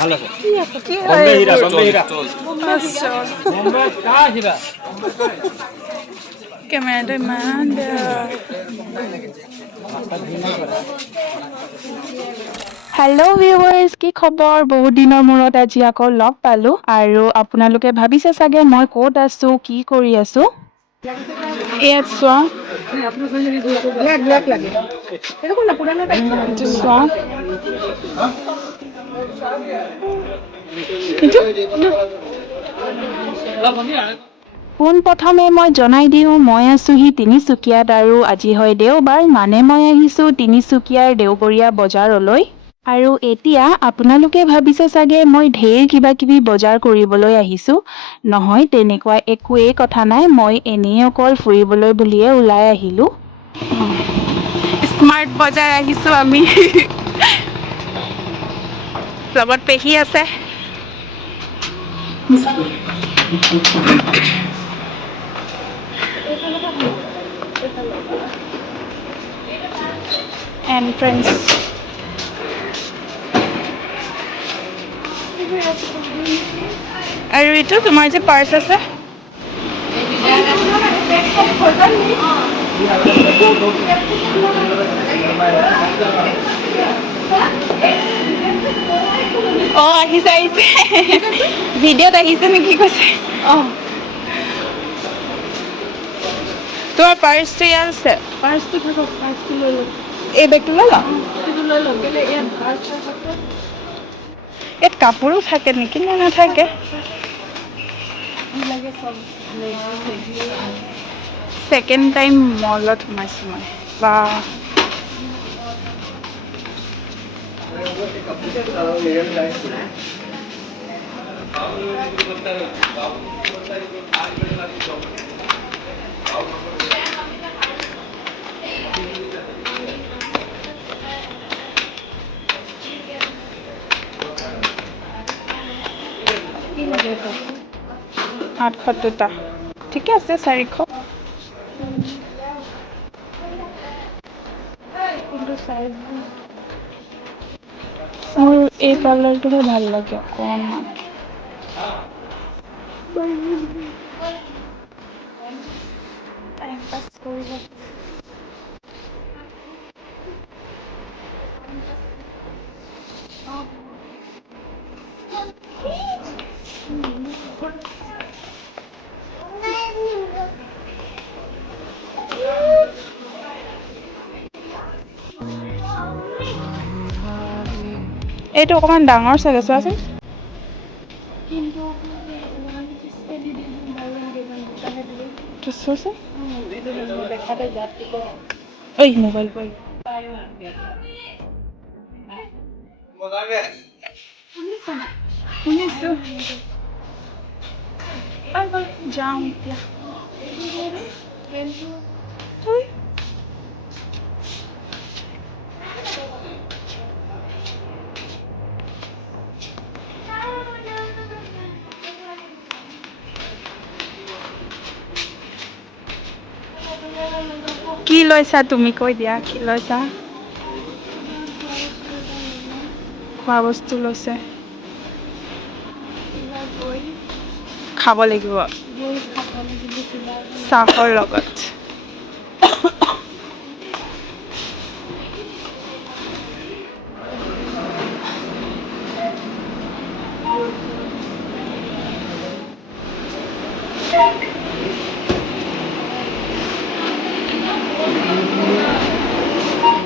ভাল আছে কি বম্বে হীৰা বম্বে কা হীৰা কেমেৰাটো ইমান বেয়া। হেল্ল' ভিউৱাৰ্ছ, কি খবৰ? বহুত দিনৰ মূৰত আজি আকৌ লগ পালোঁ আৰু আপোনালোকে ভাবিছে চাগে মই ক'ত আছোঁ, কি কৰি আছোঁ। ইয়াত চোৱা, এইটো চোৱা। পোনপ্ৰথমে মই জনাই দিওঁ, মই আছোঁহি তিনিচুকীয়াত আৰু আজি হয় দেওবাৰ, মানে মই আহিছোঁ তিনিচুকীয়াৰ দেওবৰীয়া বজাৰলৈ। আৰু এতিয়া আপোনালোকে ভাবিছে চাগে মই ঢেৰ কিবা কিবি বজাৰ কৰিবলৈ আহিছোঁ। নহয়, তেনেকুৱা একোৱেই কথা নাই, মই এনেই অকল ফুৰিবলৈ বুলিয়ে ওলাই আহিলোঁ। স্মাৰ্ট বজাৰ আহিছোঁ আমি। লগত পেহী আছে। এণ্ট্ৰেন্স। আৰু এইটো তোমাৰ যে পাৰ্চ আছে। অ', আহিছে আহিছে। ভিডিঅ'ত আহিছে নেকি কৈছে। অ'। তোমাৰ পাৰ্চটো ইয়াত আছে। পাৰ্চটো থাকক, পাৰ্চটো লৈ লওক। এই বেগটো লৈ লওঁ? সেইটো লৈ লওক, কেলে ইয়াত পাৰ্চ আছে। ইয়াত কাপোৰো থাকে নেকি নে নাথাকে? ছেকেণ্ড টাইম মলত সোমাইছোঁ মই। বাহ। কি লাগে তোক? 800 টা। ঠিকে আছে, 400। কোনটো চাইজ? মোৰ এই কালাৰটোহে ভাল লাগে অকণমান। টাইম পাছ কৰিব। এইটো অকণমান ডাঙৰ চাগে, চোৱাচোন। চোৱাচোন। ঐ মোবাইল পাই। শুনিছোঁ। যাওঁ এতিয়া। কি লৈছা তুমি? কৈ দিয়া, কি লৈছা? খোৱা বস্তু লৈছে। খাব লাগিব। চাহৰ লগত।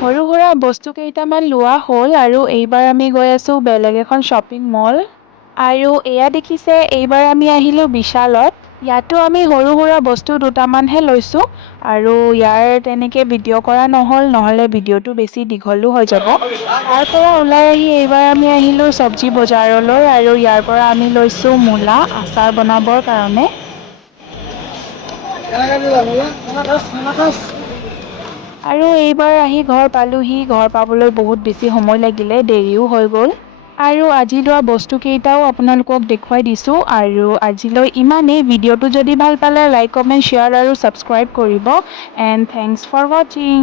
সৰু সুৰা বস্তু কেইটামান লোৱা হ'ল আৰু এইবাৰ আমি গৈ আছোঁ বেলেগ এখন শ্বপিং মল। আৰু এয়া দেখিছে, এইবাৰ আমি আহিলোঁ বিশালত। ইয়াতো আমি সৰু সুৰা বস্তু দুটামানহে লৈছোঁ আৰু ইয়াৰ তেনেকৈ ভিডিঅ' কৰা নহ'লে ভিডিঅ'টো বেছি দীঘলো হৈ যাব। তাৰ পৰা ওলাই আহি এইবাৰ আমি আহিলোঁ চব্জি বজাৰলৈ আৰু ইয়াৰ পৰা আমি লৈছোঁ মূলা আচাৰ বনাবৰ কাৰণে। আৰু এইবাৰ আহি ঘৰ পালোহি। ঘৰ পাবলৈ বহুত বেছি সময় লাগিলে, দেৰিও হৈ গ'ল। আৰু আজি লোৱা বস্তু কেইটাও আপোনালোকক দেখুৱাই দিছোঁ আৰু আজিলৈ ইমানেই। ভিডিঅ'টো যদি ভাল পালে লাইক, কমেণ্ট, শ্বেয়াৰ আৰু ছাবস্ক্ৰাইব কৰিব। এণ্ড থেংকছ ফৰ ৱাচিং।